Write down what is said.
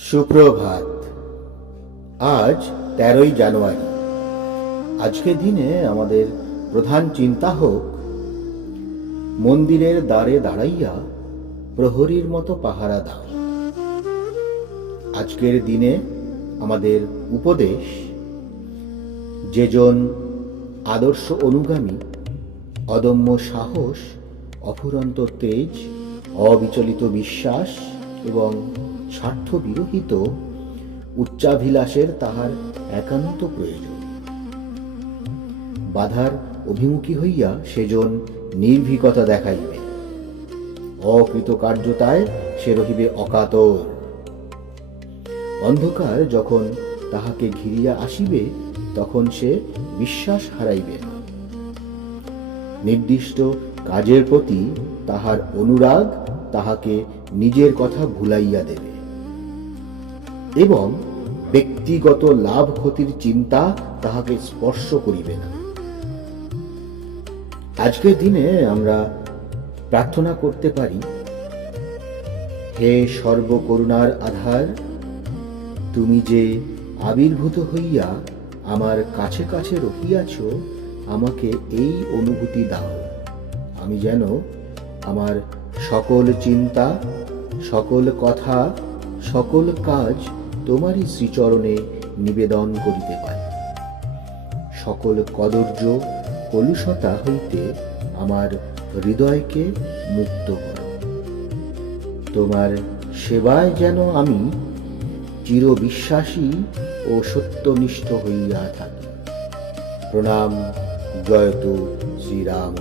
সুপ্রভাত। আজ 13ই জানুয়ারি। আজকের দিনে আমাদের প্রধান চিন্তা হোক, মন্দিরের দ্বারে দাঁড়াইয়া প্রহরীর মতো পাহারা দাও। আজকের দিনে আমাদের উপদেশ, যেজন আদর্শ অনুগামী, অদম্য সাহস, অফুরন্ত তেজ, অবিচলিত বিশ্বাস এবং স্বার্থ বিরহিত উচ্চাভিলাষের তাহার একান্ত প্রয়োজন। বাধার অভিমুখী হইয়া সেজন নির্ভীকতা দেখাইবে, অকৃতকার্যতায় সে রহিবে অকাতর। অন্ধকার যখন তাহাকে ঘিরিয়া আসিবে, তখন সে বিশ্বাস হারাইবে না। নির্দিষ্ট কাজের প্রতি তাহার অনুরাগ তাহাকে নিজের কথা ভুলাইয়া দেবে এবং ব্যক্তিগত লাভ ক্ষতির চিন্তা তাহাকে স্পর্শ করিবে না। আজকের দিনে আমরা প্রার্থনা করতে পারি, হে সর্বকরুণার আধার, তুমি যে আবির্ভূত হইয়া আমার কাছে কাছে রহিয়াছ, আমাকে এই অনুভূতি দাও, আমি যেন আমার সকল চিন্তা, সকল কথা, সকল কাজ তোমারই শ্রীচরণে নিবেদন করিতে পারি। সকল কদর্য কলুষতা হইতে আমার হৃদয়কে মুক্ত করো। তোমার সেবায় যেন আমি চিরবিশ্বাসী ও সত্যনিষ্ঠ হইয়া থাকি। প্রণাম। জয়তু শ্রীরাম।